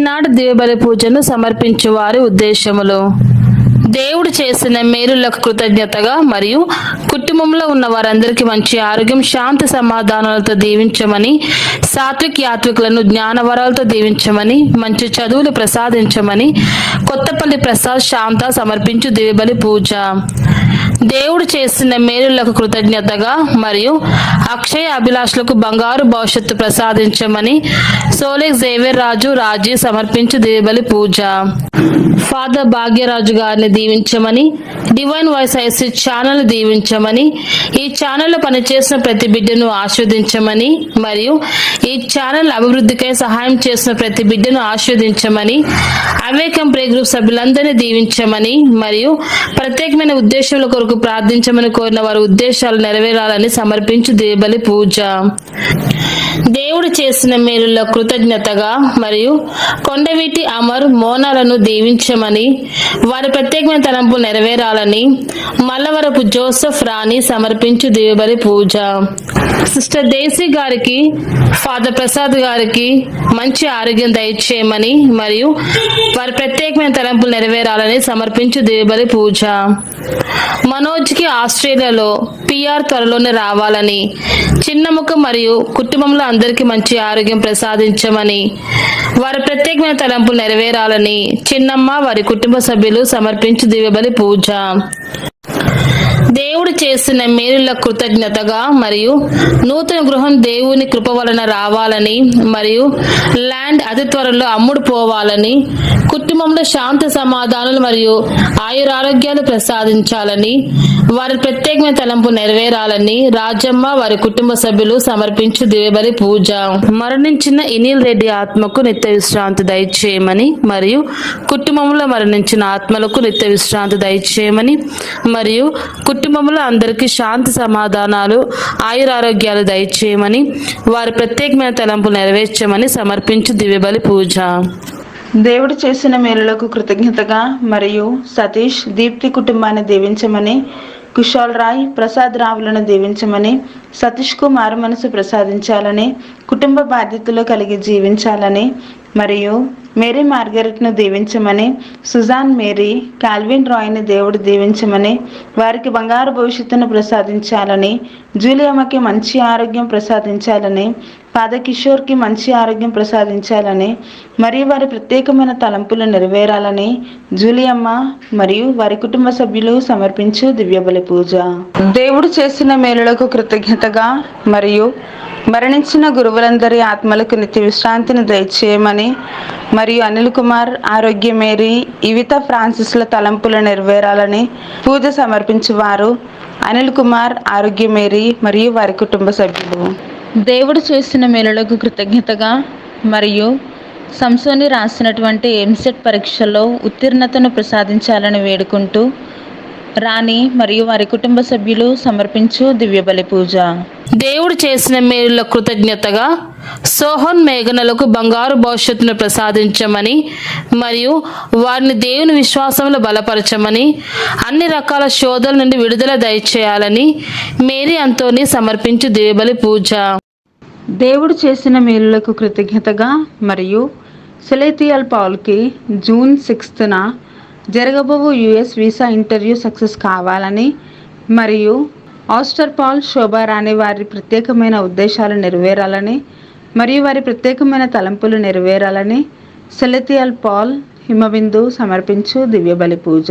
ఈనాడు దివ్యబలి పూజను సమర్పించు వారి ఉద్దేశములు. దేవుడు చేసిన మేలులకు కృతజ్ఞతగా మరియు కుటుంబంలో ఉన్న వారందరికీ మంచి ఆరోగ్యం, శాంతి, సమాధానాలతో దీవించమని, సాత్విక్ యాత్వికులను జ్ఞానవరాలతో దీవించమని, మంచి చదువులు ప్రసాదించమని కొత్తపల్లి ప్రసాద్ శాంత సమర్పించు దివ్యబలి పూజ. దేవుడు చేసిన మేలులకు కృతజ్ఞతగా మరియు అక్షయ అభిలాషులకు బంగారు భవిష్యత్తు ప్రసాదించమని సోలెక్ జేవియర్ రాజు రాజీ సమర్పించు దివ్యబలి పూజ. ఫాదర్ భాగ్యరాజు గారిని దీవించమని, డివైన్ వాయిస్ ఐసీ ఛానల్ దీవించమని, ఈ ఛానల్లో పనిచేసిన ప్రతి బిడ్డను ఆశీర్వదించమని మరియు ఈ ఛానల్ అభివృద్ధికై సహాయం చేసిన ప్రతి బిడ్డను ఆశీర్వదించమని, అవేకం ప్రే గ్రూప్ సభ్యులందరినీ దీవించమని మరియు ప్రత్యేకమైన ఉద్దేశాల కొరకు ప్రార్థించమని కోరిన వారి ఉద్దేశాలు నెరవేరాలని సమర్పించు దివ్యబలి పూజ. దేవుడు చేసిన మేలుల కృతజ్ఞతగా మరియు కొండవీటి అమర్ మోనాలను దీవించమని, వారి ప్రత్యేకమైన తలంపు నెరవేరాలని మల్లవరపు జోసెఫ్ రాణి సమర్పించు దివ్యబలి పూజ. సిస్టర్ దేశీ గారికి, ఫాదర్ ప్రసాద్ గారికి మంచి ఆరోగ్యం దయచేయమని మరియు వారి ప్రత్యేకమైన తలంపులు నెరవేరాలని సమర్పించు దివ్యబలి పూజ. మనోజ్కి ఆస్ట్రేలియాలో పిఆర్ త్వరలోనే రావాలని, చిన్నముఖ మరియు కుటుంబంలో అందరికీ మంచి ఆరోగ్యం ప్రసాదించమని, వారి ప్రత్యేకమైన తలంపులు నెరవేరాలని చిన్నమ్మ వారి కుటుంబ సభ్యులు సమర్పించు దివ్యబలి పూజ. దేవుడు చేసిన మేలుల కృతజ్ఞతగా మరియు నూతన గృహం దేవుని కృప వలన రావాలని మరియు ల్యాండ్ అతి త్వరలో అమ్ముడు పోవాలని, కుటుంబంలో శాంతి సమాధానాలు మరియు ఆయురారోగ్యాలు ప్రసాదించాలని, వారి ప్రత్యేకమైన తలంపు నెరవేరాలని రాజమ్మ వారి కుటుంబ సభ్యులు సమర్పించు దివ్యబలి పూజ. మరణించిన ఇనిల్ రెడ్డి ఆత్మకు నిత్య విశ్రాంతి దయచేయమని మరియు కుటుంబంలో మరణించిన ఆత్మలకు నిత్య విశ్రాంతి దయచేయమని మరియు కుటుంబంలో అందరికీ శాంతి సమాధానాలు ఆయురారోగ్యాలు దయచేయమని, వారి ప్రత్యేకమైన తలంపు నెరవేర్చమని సమర్పించు దివ్యబలి పూజ. దేవుడు చేసిన మేలులకు కృతజ్ఞతగా మరియు సతీష్ దీప్తి కుటుంబాన్ని దీవించమని, కుశాల్ రాయ్ ప్రసాద్ రావులను దీవించమని, సతీష్ కు మారు మనసు ప్రసాదించాలని, కుటుంబ బాధ్యతలు కలిగి జీవించాలని మరియు మేరీ మార్గరెట్ను దీవించమని, సుజాన్ మేరీ కాల్విన్ రాయ్ని దేవుడు దీవించమని, వారికి బంగారు భవిష్యత్తును ప్రసాదించాలని, జూలియమ్మకి మంచి ఆరోగ్యం ప్రసాదించాలని, ఫాదర్ కిషోర్కి మంచి ఆరోగ్యం ప్రసాదించాలని మరియు వారి ప్రత్యేకమైన తలంపులు నెరవేరాలని జూలియమ్మ మరియు వారి కుటుంబ సభ్యులు సమర్పించు దివ్యబలి పూజ. దేవుడు చేసిన మేలులకు కృతజ్ఞతగా మరియు మరణించిన గురువులందరి ఆత్మలకు నిత్య విశ్రాంతిని దయచేయమని మరియు అనిల్ కుమార్, ఆరోగ్య మేరీ, ఇవిత ఫ్రాన్సిస్ల తలంపులు నెరవేరాలని పూజ సమర్పించువారు అనిల్ కుమార్, ఆరోగ్య మేరీ మరియు వారి కుటుంబ సభ్యులు. దేవుడు చేసిన మేలులకు కృతజ్ఞతగా మరియు సంసోని రాసినటువంటి ఎంసెట్ పరీక్షల్లో ఉత్తీర్ణతను ప్రసాదించాలని వేడుకుంటూ రాణి మరియు వారి కుటుంబ సభ్యులు సమర్పించు దివ్యబలి పూజ. దేవుడు చేసిన మేలుల కృతజ్ఞతగా సోహన్ మేఘనలకు బంగారు భవిష్యత్తును ప్రసాదించమని మరియు వారిని దేవుని విశ్వాసంలో బలపరచమని, అన్ని రకాల శోధల నుండి విడుదల దయచేయాలని మేరీ అంతోని సమర్పించు దివ్యబలి పూజ. దేవుడు చేసిన మేలులకు కృతజ్ఞతగా మరియు సెలెతియల్ పౌల్కి జూన్ 6న జరగబోవు యుఎస్ వీసా ఇంటర్వ్యూ సక్సెస్ కావాలని మరియు ఆస్టర్ పాల్, శోభారాణి వారి ప్రత్యేకమైన ఉద్దేశాలు నెరవేరాలని మరియు వారి ప్రత్యేకమైన తలంపులు నెరవేరాలని సెలెతియల్ పాల్, హిమబిందు సమర్పించు దివ్యబలి పూజ.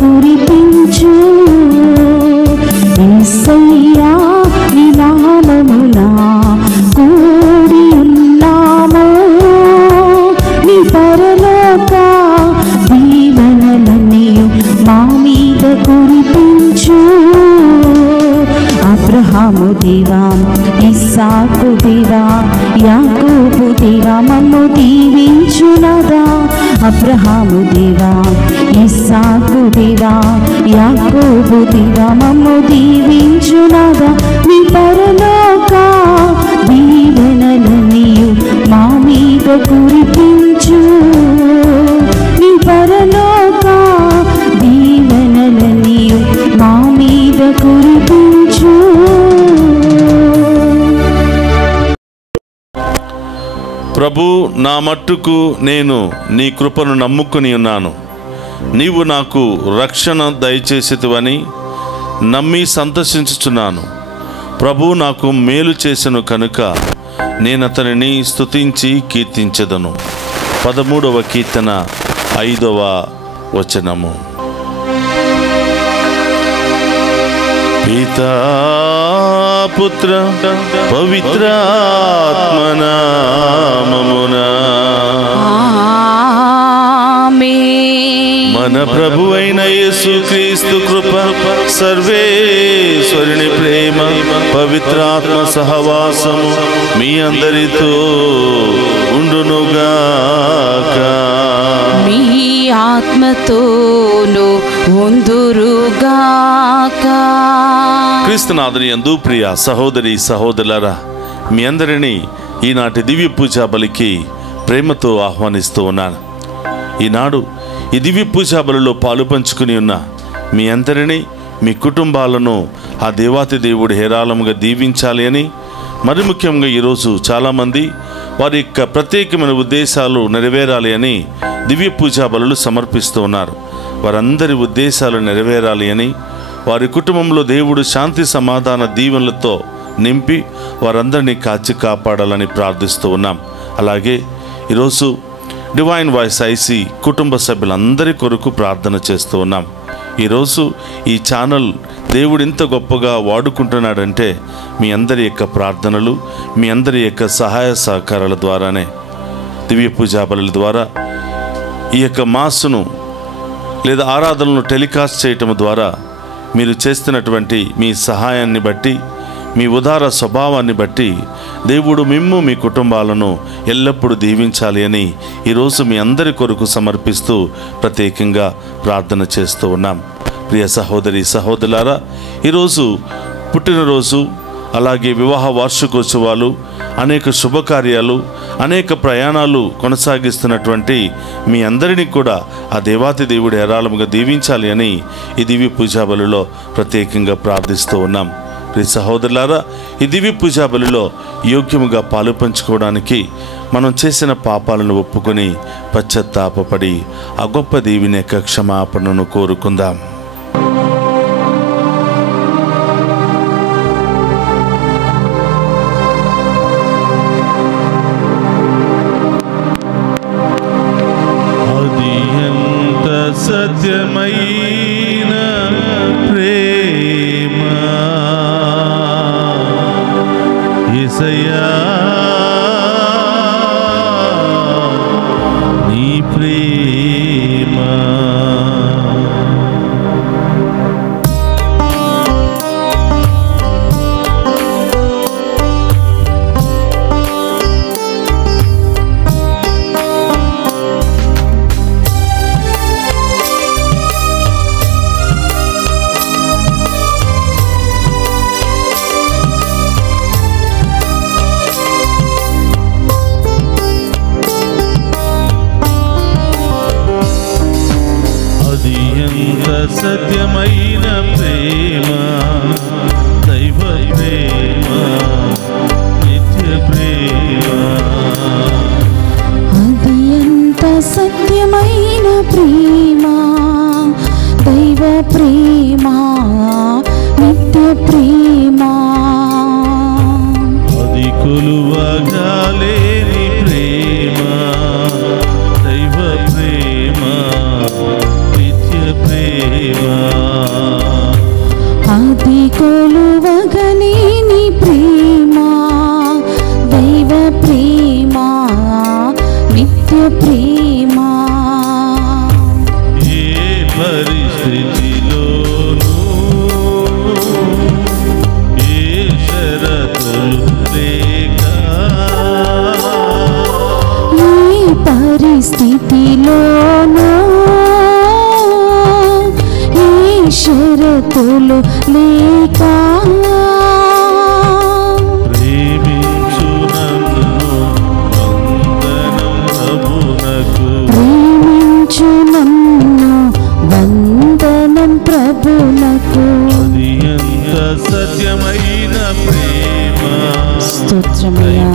కురిపించు యేసయ్యా నీ దేవా యాకోబు దేవా మమ్ము దీవించునాదా అబ్రహాము దేవా ఇస్సాకు దేవా యాకోబు దేవా మమ్ము దీవించునాదా నీ పరలోక దీవెనలన్నీయు మా మీద కురిపించు నీ పరలోక దీవెనలన్నీయు మా మీద కురిపించు. ప్రభు, నా మట్టుకు నేను నీ కృపను నమ్ముకుని ఉన్నాను. నీవు నాకు రక్షణ దయచేసితివని నమ్మి సంతోషించుచున్నాను. ప్రభు నాకు మేలు చేసెను కనుక నేనతనిని స్తుతించి కీర్తించెదను. 13వ కీర్తన 5వ వచనము. పితా పుత్ర పవిత్రాత్మనామమునా మన ప్రభు అయిన యేసుక్రీస్తు కృప, సర్వేశ్వరుని ప్రేమ, పవిత్రాత్మ సహవాసము మీ అందరితో ఉండునుగాక. మీ ఆత్మతోను ఉందురుగాక. క్రీస్తునాథుని యందు ప్రియ సహోదరి సహోదరులారా, మీ అందరినీ ఈనాటి దివ్య పూజా బలికి ప్రేమతో ఆహ్వానిస్తూ ఉన్నాను. ఈనాడు ఈ దివ్య పూజా బలిలో పాలు పంచుకుని ఉన్న మీ అందరినీ, మీ కుటుంబాలను ఆ దేవాతి దేవుడు హేరాళముగా దీవించాలి అని, మరి ముఖ్యంగా ఈరోజు చాలామంది వారి యొక్క ప్రత్యేకమైన ఉద్దేశాలు నెరవేరాలి అని దివ్య పూజా బలులు సమర్పిస్తూ ఉన్నారు. వారందరి ఉద్దేశాలు నెరవేరాలి అని, వారి కుటుంబంలో దేవుడు శాంతి సమాధాన దీవెనలతో నింపి వారందరినీ కాచి కాపాడాలని ప్రార్థిస్తూ ఉన్నాం. అలాగే ఈరోజు డివైన్ వాయిస్ ఐసి కుటుంబ సభ్యులందరి కొరకు ప్రార్థన చేస్తూ ఉన్నాం. ఈరోజు ఈ ఛానల్ దేవుడు ఇంత గొప్పగా వాడుకుంటున్నాడంటే మీ అందరి యొక్క ప్రార్థనలు, మీ అందరి యొక్క సహాయ సహకారాల ద్వారానే. దివ్య పూజా బలుల ద్వారా ఈ యొక్క మాస్ను లేదా ఆరాధనలను టెలికాస్ట్ చేయటం ద్వారా మీరు చేస్తున్నటువంటి మీ సహాయాన్ని బట్టి, మీ ఉదార స్వభావాన్ని బట్టి దేవుడు మిమ్ము మీ కుటుంబాలను ఎల్లప్పుడూ దీవించాలి అని ఈరోజు మీ అందరి కొరకు సమర్పిస్తూ ప్రత్యేకంగా ప్రార్థన చేస్తూ ఉన్నాం. ప్రియ సహోదరి సహోదరులారా, ఈరోజు పుట్టినరోజు, అలాగే వివాహ వార్షికోత్సవాలు, అనేక శుభకార్యాలు, అనేక ప్రయాణాలు కొనసాగిస్తున్నటువంటి మీ అందరినీ కూడా ఆ దేవాతి దేవుడు హేరాళముగా దీవించాలి అని ఈ దివ్య పూజా బలిలో ప్రత్యేకంగా ప్రార్థిస్తూ ఉన్నాం. ప్రియ సహోదరులారా, ఈ దివ్య పూజా బలిలో యోగ్యముగా పాలు పంచుకోవడానికి మనం చేసిన పాపాలను ఒప్పుకొని పశ్చాత్తాపపడి ఆ గొప్ప దేవుని యొక్క క్షమాపణను కోరుకుందాం. సత్యమైన ప్రేమ యేసయ్యా, నీ ప్రేమ పరిస్థితిలోనూ ఏ షరతులు లేక ప్రేమించు నన్ను వందనం ప్రభునకు. సత్యమైన ప్రేమ స్తోత్రమయ్యా.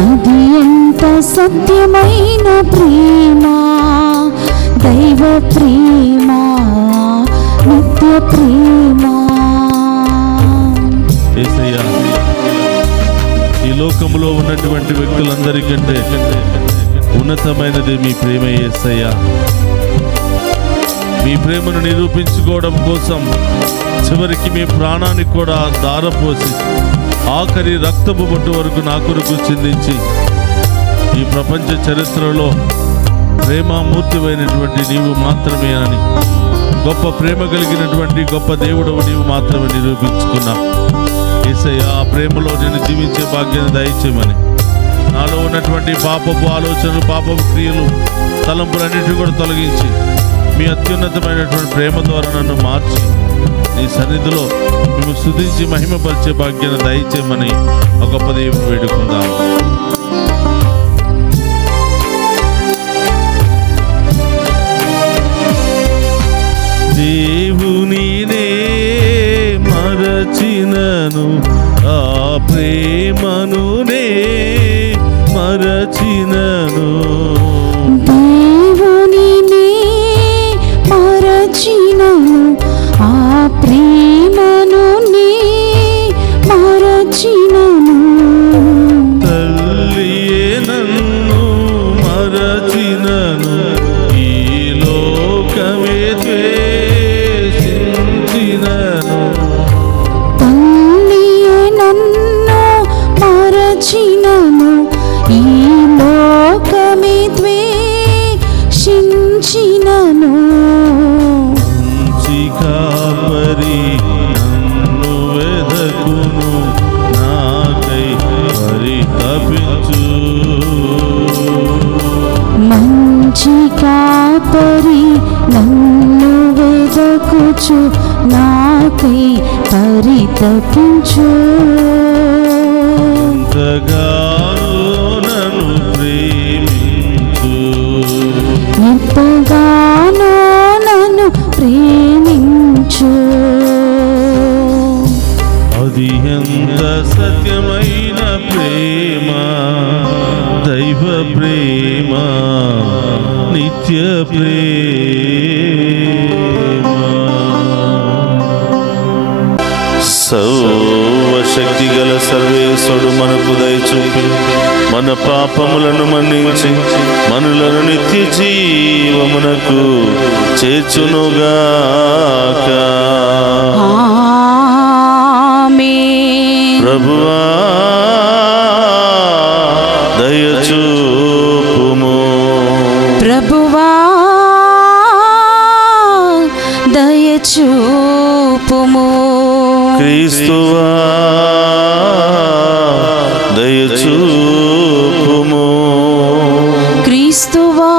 అది ఎంత సత్యమైన ప్రేమ, దైవ ప్రేమ, నిత్య ప్రేమ. యేసయ్యా, ఈ లోకంలో ఉన్నటువంటి వ్యక్తులందరికంటే ఉన్నతమైనది మీ ప్రేమ యేసయ్యా. మీ ప్రేమను నిరూపించుకోవడం కోసం చివరికి మీ ప్రాణాన్ని కూడా దారపోసి ఆఖరి రక్తపు బొట్టు వరకు నా కొరకు చిందించి ఈ ప్రపంచ చరిత్రలో ప్రేమామూర్తివైనటువంటి నీవు మాత్రమే అని, గొప్ప ప్రేమ కలిగినటువంటి గొప్ప దేవుడవు నీవు మాత్రమే నిరూపించుకున్నావు. యేసయ్య, ఆ ప్రేమలో నేను జీవించే భాగ్యాన్ని దయచేయమని, నాలో ఉన్నటువంటి పాపపు ఆలోచనలు, పాపపు క్రియలు, తలంపులన్నింటినీ కూడా తొలగించి మీ అత్యున్నతమైనటువంటి ప్రేమ ద్వారా నన్ను మార్చి నీ సన్నిధిలో మేము స్తుతించి మహిమపరిచే భాగ్యాన్ని దయచేయమని ఒక గొప్ప దేవుని వేడుకుందాం. దేవునినే మరచినను, ఆ ప్రేమను నే మరచినను. దేవునినే మరచినను, ఆ ప్రేమను నే మరచినను. తల్లియే నన్ను మరచినను, ఈ లోకమే ద్వేషించినను. తల్లియే నన్ను మరచినను, ఈ లోకమే ద్వేషించినను. మంచి కాపరి నన్ను వెదకును, నాకై పరితపించు. మంచి కాపరి నన్ను వెదకుచు, నాకై పరితపించు. ఎంతగానో నన్ను ప్రేమించు, ఎంతగానో నన్ను ప్రేమించు. అది ఎంత సత్యమైన ప్రేమ, దైవ ప్రేమ, నిత్య ప్రేమ. సర్వశక్తి గల సర్వేశ్వరుడు మనకు దయచూపి మన పాపములను మన్నించి మనులను నిత్య జీవమునకు చేర్చునుగాక. ఆమేన్. ప్రభువా దయచూపుము. ప్రభువా దయచూపుము. క్రీస్తువా దయచూపుము. క్రీస్తువా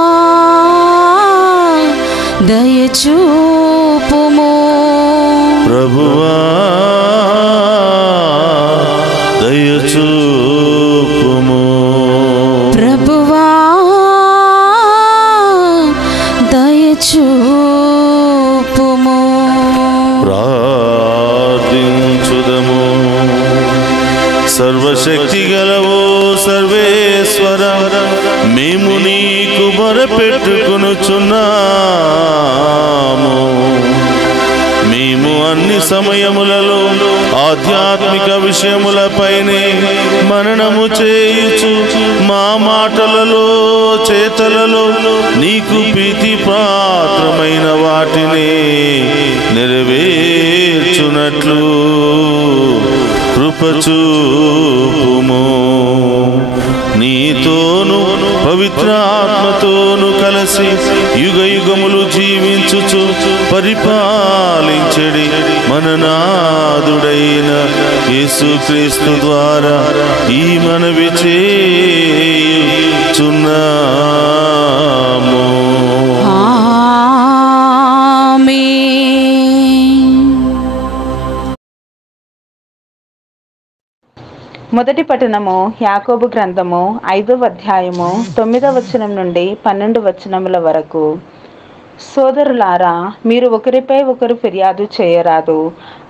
దయచూపుము. ప్రభువా దయచూపుము. ప్రభువా దయచూపుము. ప్రార్థించుదము. సర్వశక్తి గలవో సర్వేశ్వర, మేము నీకు మొరపెట్టుకొనుచున్నాము. మేము అన్ని సమయములలో ఆధ్యాత్మిక విషయములపైనే మననము చేయుచు మా మాటలలో చేతలలో నీకు ప్రీతి పాత్రమైన వాటిని నెరవేర్చునట్లు కృపచూపుము. నీతోను పవిత్రాత్మతోను కలిసి యుగ యుగములు జీవించుచు పరిపాలించెడి మన నాథుడైన యేసుక్రీస్తు ద్వారా ఈ మనవి చేయుచున్నాము. మొదటి పఠనము యాకోబు గ్రంథము 5వ అధ్యాయము 9వ వచనం నుండి 12 వచనముల వరకు. సోదరులారా, మీరు ఒకరిపై ఒకరు ఫిర్యాదు చేయరాదు,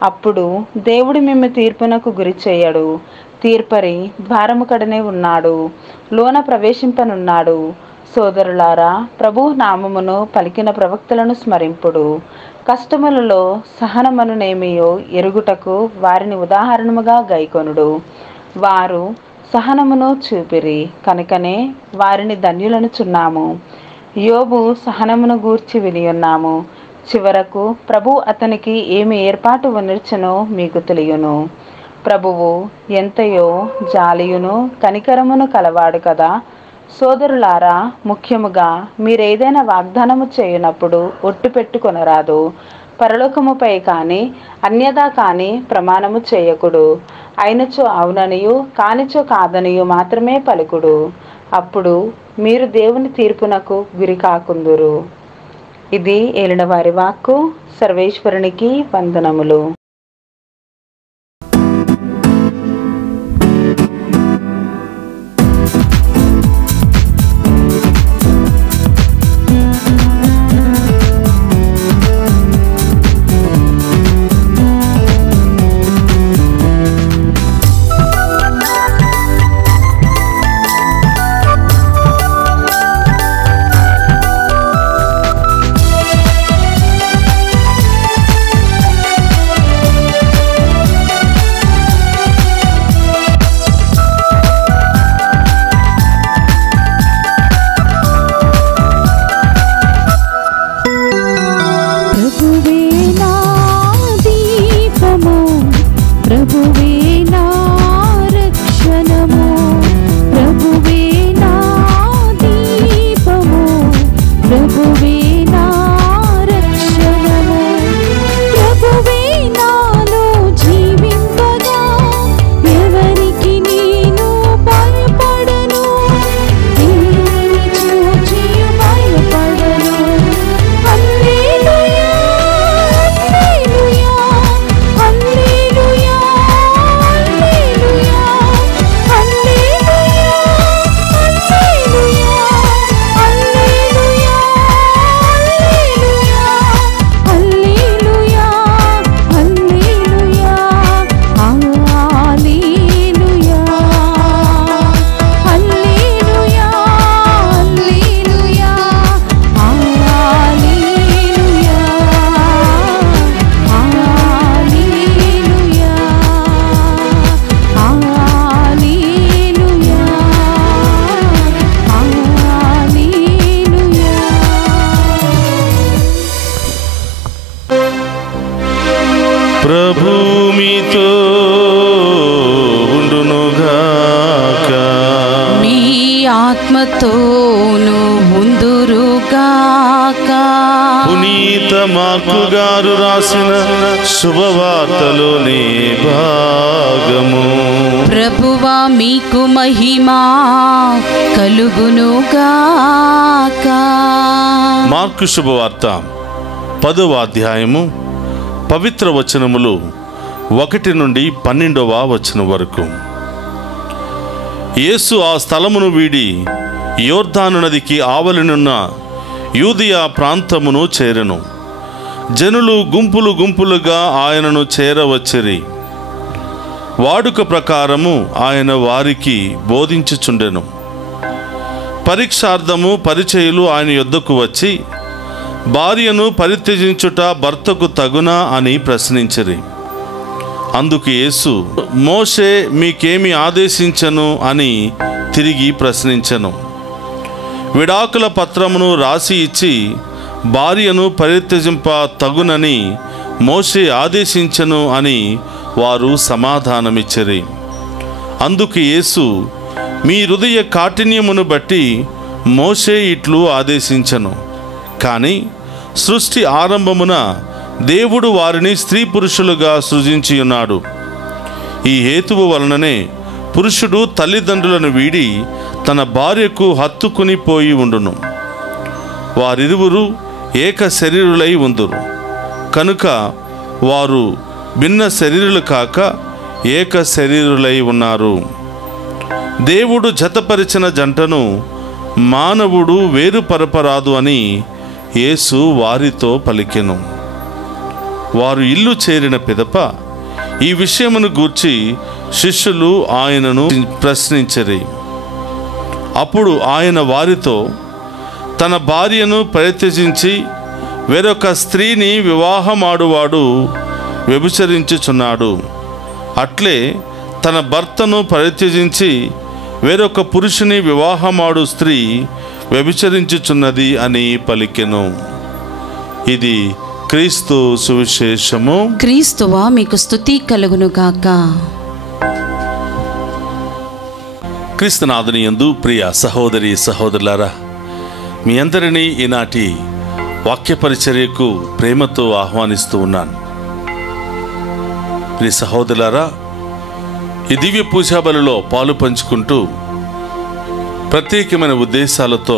అప్పుడు దేవుడు మిమ్ము తీర్పునకు గురి చేయడు. తీర్పరి ద్వారము కడనే ఉన్నాడు, లోన ప్రవేశింపనున్నాడు. సోదరులారా, ప్రభు నామమును పలికిన ప్రవక్తలను స్మరింపుడు. కష్టములలో సహనమనునేమియో ఎరుగుటకు వారిని ఉదాహరణముగా గైకొనుడు. వారు సహనమును చూపిరి కనుకనే వారిని ధన్యులనుచున్నాము. యోబు సహనమును గూర్చి వినియున్నాము. చివరకు ప్రభు అతనికి ఏమి ఏర్పాటు వనర్చునో మీకు తెలియను. ప్రభువు ఎంతయో జాలియును కనికరమును కలవాడు కదా. సోదరులారా, ముఖ్యముగా మీరేదైనా వాగ్దానము చేయునప్పుడు ఒట్టు పెట్టుకొనరాదు. పరలోకముపై కానీ అన్యదా కానీ ప్రమాణము చేయకుడు. అయినచో అవుననియు కానిచో కాదనియు మాత్రమే పలుకుడు. అప్పుడు మీరు దేవుని తీర్పునకు గురి కాకుందురు. ఇది ఏలినవారి వాక్కు. సర్వేశ్వరునికి వందనములు. ప్రభు మీతో ఉండునుగాక. మీ ఆత్మతోను ఉందురుగాక. పునీత మార్కు గారు రాసిన శుభవార్తలోని భాగము. ప్రభువా మీకు మహిమా కలుగునుగాక. మార్కు శుభవార్త 10వ అధ్యాయము పవిత్ర వచనములు 1 నుండి 12వ వచనం వరకు. యేసు ఆ స్థలమును వీడి యోర్దాను నదికి ఆవలినున్న యూదియా ప్రాంతమును చేరెను. జనులు గుంపులు గుంపులుగా ఆయనను చేరవచ్చిరి. వాడుక ప్రకారము ఆయన వారికి బోధించుచుండెను. పరీక్షార్థము పరిచయులు ఆయన యొద్దకు వచ్చి, భార్యను పరిత్యజించుట భర్తకు తగునా అని ప్రశ్నించిరి. అందుకు యేసు, మోషే మీకేమి ఆదేశించను అని తిరిగి ప్రశ్నించెను. విడాకుల పత్రమును రాసి ఇచ్చి భార్యను పరిత్యజింప తగునని మోషే ఆదేశించెను అని వారు సమాధానమిచ్చిరి. అందుకు యేసు, మీ హృదయ కాఠిన్యమును బట్టి మోషే ఇట్లు ఆదేశించెను. కానీ సృష్టి ఆరంభమున దేవుడు వారిని స్త్రీ పురుషులుగా సృజించి ఉన్నాడు. ఈ హేతువు వలననే పురుషుడు తల్లిదండ్రులను వీడి తన భార్యకు హత్తుకుని పోయి ఉండును. వారిరువురు ఏక శరీరులై ఉందురు. కనుక వారు భిన్న శరీరులు కాక ఏక శరీరులై ఉన్నారు. దేవుడు జతపరిచిన జంటను మానవుడు వేరుపరపరాదు అని యేసు వారితో పలికెను. వారు ఇల్లు చేరిన పిదప ఈ విషయమును గూర్చి శిష్యులు ఆయనను ప్రశ్నించిరి. అప్పుడు ఆయన వారితో, తన భార్యను పరిత్యజించి వేరొక స్త్రీని వివాహమాడువాడు వ్యభిచరించుచున్నాడు. అట్లే తన భర్తను పరిత్యజించి వేరొక పురుషుని వివాహమాడు స్త్రీ వ్యభిచరించుచున్నది అని పలికెను. ఇది క్రీస్తు సువిశేషము. క్రీస్తువా మీకు స్తుతి కలుగును గాక. క్రీస్తునాథుని యందు ప్రియ సహోదరి సహోదరులారా, మీ అందరినీ ఈనాటి వాక్య పరిచర్యకు ప్రేమతో ఆహ్వానిస్తూ ఉన్నాను. ప్రియ సహోదరులారా, ఈ దివ్య పూజా బలిలో పాలు పంచుకుంటూ ప్రత్యేకమైన ఉద్దేశాలతో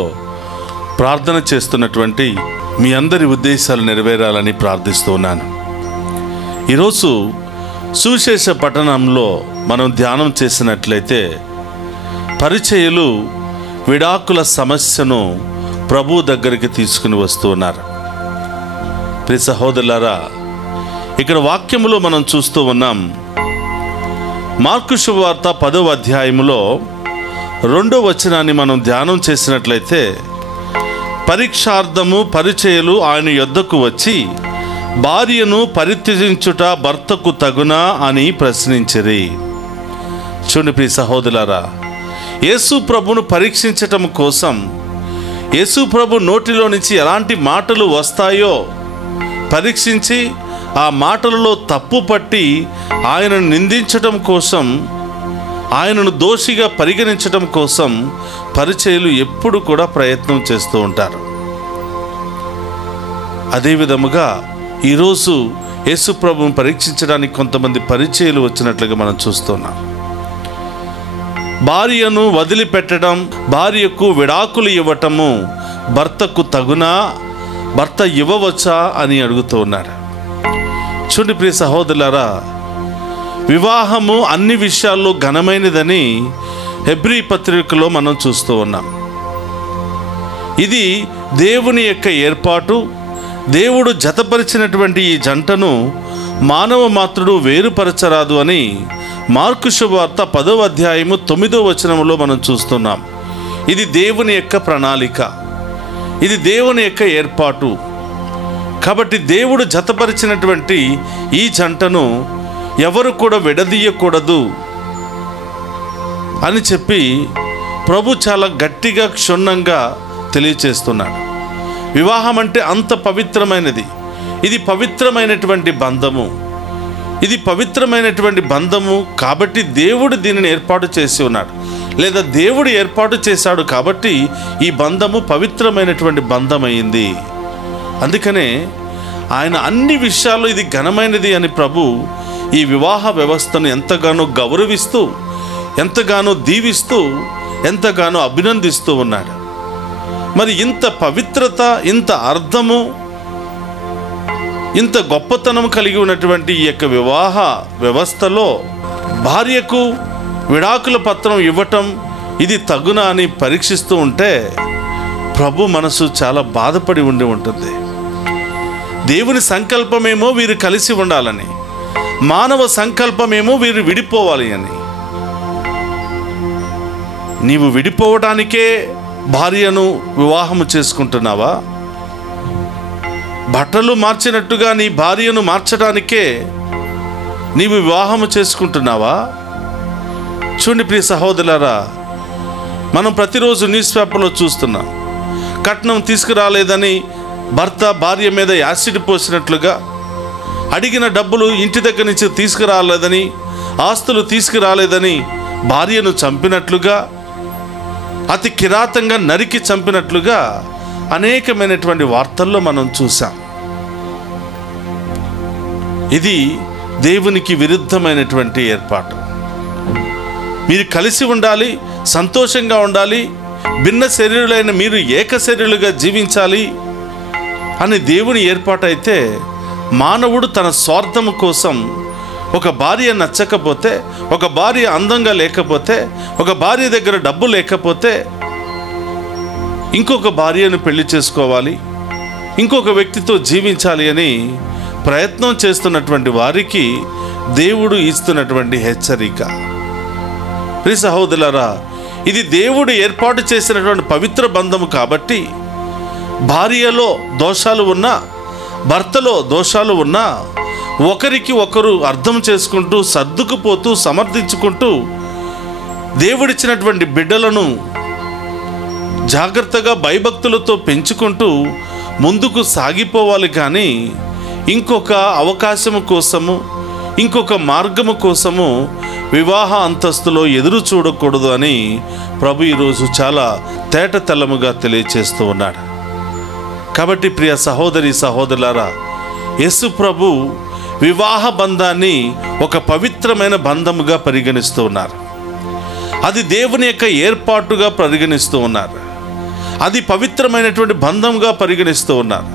ప్రార్థన చేస్తున్నటువంటి మీ అందరి ఉద్దేశాలు నెరవేరాలని ప్రార్థిస్తూ ఉన్నాను. ఈరోజు సువిశేష పట్టణంలో మనం ధ్యానం చేసినట్లయితే పరిచయులు విడాకుల సమస్యను ప్రభు దగ్గరికి తీసుకుని వస్తూ ఉన్నారు. ప్రియ సహోదరులారా, ఇక్కడ వాక్యములో మనం చూస్తూ ఉన్నాం. మార్కు శుభవార్త 10వ అధ్యాయములో 2వ వచనాన్ని మనం ధ్యానం చేసినట్లయితే, పరీక్షార్థము పరిచయులు ఆయన యొద్దకు వచ్చి భార్యను పరిత్యజించుట భర్తకు తగునా అని ప్రశ్నించిరి. చూడండి ప్రియ సహోదరులారా, యేసు ప్రభును పరీక్షించటం కోసం యేసు ప్రభు నోటిలో నుంచి ఎలాంటి మాటలు వస్తాయో పరీక్షించి ఆ మాటలలో తప్పు పట్టి ఆయనను నిందించటం కోసం, ఆయనను దోషిగా పరిగణించటం కోసం పరిచయులు ఎప్పుడు కూడా ప్రయత్నం చేస్తూ ఉంటారు. అదేవిధముగా ఈరోజు యేసు ప్రభువును పరీక్షించడానికి కొంతమంది పరిచయులు వచ్చినట్లుగా మనం చూస్తున్నాం. భార్యను వదిలిపెట్టడం, భార్యకు విడాకులు ఇవ్వటము భర్తకు తగునా, భర్త ఇవ్వవచ్చా అని అడుగుతూ ఉన్నారు. చూడండి ప్రియ సహోదరులారా, వివాహము అన్ని విషయాల్లో ఘనమైనదని హెబ్రీ పత్రికలో మనం చూస్తూ ఉన్నాం. ఇది దేవుని యొక్క ఏర్పాటు. దేవుడు జతపరిచినటువంటి ఈ జంటను మానవ మాత్రుడు వేరుపరచరాదు అని మార్కు శుభవార్త 10వ అధ్యాయము 9వ వచనములో మనం చూస్తున్నాం. ఇది దేవుని యొక్క ప్రణాళిక, ఇది దేవుని యొక్క ఏర్పాటు. కాబట్టి దేవుడు జతపరిచినటువంటి ఈ జంటను ఎవరు కూడా విడదీయకూడదు అని చెప్పి ప్రభు చాలా గట్టిగా క్షుణ్ణంగా తెలియచేస్తున్నాడు. వివాహం అంటే అంత పవిత్రమైనది. ఇది పవిత్రమైనటువంటి బంధము. ఇది పవిత్రమైనటువంటి బంధము కాబట్టి దేవుడు దీనిని ఏర్పాటు చేసి ఉన్నాడు, లేదా దేవుడు ఏర్పాటు చేశాడు కాబట్టి ఈ బంధము పవిత్రమైనటువంటి బంధమైంది. అందుకనే ఆయన అన్ని విషయాల్లో ఇది ఘనమైనది అని ప్రభు ఈ వివాహ వ్యవస్థను ఎంతగానో గౌరవిస్తూ, ఎంతగానో దీవిస్తూ, ఎంతగానో అభినందిస్తూ ఉన్నాడు. మరి ఇంత పవిత్రత, ఇంత అర్థము, ఇంత గొప్పతనం కలిగి ఉన్నటువంటి ఈ యొక్క వివాహ వ్యవస్థలో భార్యకు విడాకుల పత్రం ఇవ్వటం ఇది తగునా అని పరీక్షిస్తూ ఉంటే ప్రభు మనసు చాలా బాధపడి ఉండి ఉంటుంది. దేవుని సంకల్పమేమో వీరు కలిసి ఉండాలని, మానవ సంకల్పమేమో వీరు విడిపోవాలి అని. నీవు విడిపోవడానికే భార్యను వివాహము చేసుకుంటున్నావా? బట్టలు మార్చినట్టుగా నీ భార్యను మార్చడానికే నీవు వివాహము చేసుకుంటున్నావా? చూడండి ప్రియ సహోదరులారా, మనం ప్రతిరోజు న్యూస్ పేపర్లో చూస్తున్నాం. కట్నం తీసుకురాలేదని భర్త భార్య మీద యాసిడ్ పోసినట్లుగా, అడిగిన డబ్బులు ఇంటి దగ్గర నుంచి తీసుకురాలేదని, ఆస్తులు తీసుకురాలేదని భార్యను చంపినట్లుగా, అతి కిరాతంగా నరికి చంపినట్లుగా అనేకమైనటువంటి వార్తల్లో మనం చూసాం. ఇది దేవునికి విరుద్ధమైనటువంటి ఏర్పాటు. మీరు కలిసి ఉండాలి, సంతోషంగా ఉండాలి, భిన్న శరీరులైన మీరు ఏక శరీరులుగా జీవించాలి అని దేవుని ఏర్పాటు అయితే, మానవుడు తన స్వార్థము కోసం ఒక భార్య నచ్చకపోతే, ఒక భార్య అందంగా లేకపోతే, ఒక భార్య దగ్గర డబ్బు లేకపోతే ఇంకొక భార్యను పెళ్లి చేసుకోవాలి, ఇంకొక వ్యక్తితో జీవించాలి అని ప్రయత్నం చేస్తున్నటువంటి వారికి దేవుడు ఇస్తున్నటువంటి హెచ్చరిక. ప్రియ సహోదరులారా, ఇది దేవుడు ఏర్పాటు చేసినటువంటి పవిత్ర బంధము కాబట్టి భార్యలో దోషాలు ఉన్నా, భర్తలో దోషాలు ఉన్నా ఒకరికి ఒకరు అర్థం చేసుకుంటూ, సర్దుకుపోతూ, సమర్థించుకుంటూ దేవుడిచ్చినటువంటి బిడ్డలను జాగ్రత్తగా భయభక్తులతో పెంచుకుంటూ ముందుకు సాగిపోవాలి. కానీ ఇంకొక అవకాశము కోసము, ఇంకొక మార్గము కోసము వివాహ అంతస్తులో ఎదురు చూడకూడదు అని ప్రభు ఈరోజు చాలా తేటతెల్లముగా తెలియచేస్తూ ఉన్నాడు. కాబట్టి ప్రియ సహోదరి సహోదరులారా, యేసు ప్రభు వివాహ బంధాన్ని ఒక పవిత్రమైన బంధముగా పరిగణిస్తూ ఉన్నారు. అది దేవుని యొక్క ఏర్పాటుగా పరిగణిస్తూ ఉన్నారు. అది పవిత్రమైనటువంటి బంధంగా పరిగణిస్తూ ఉన్నారు.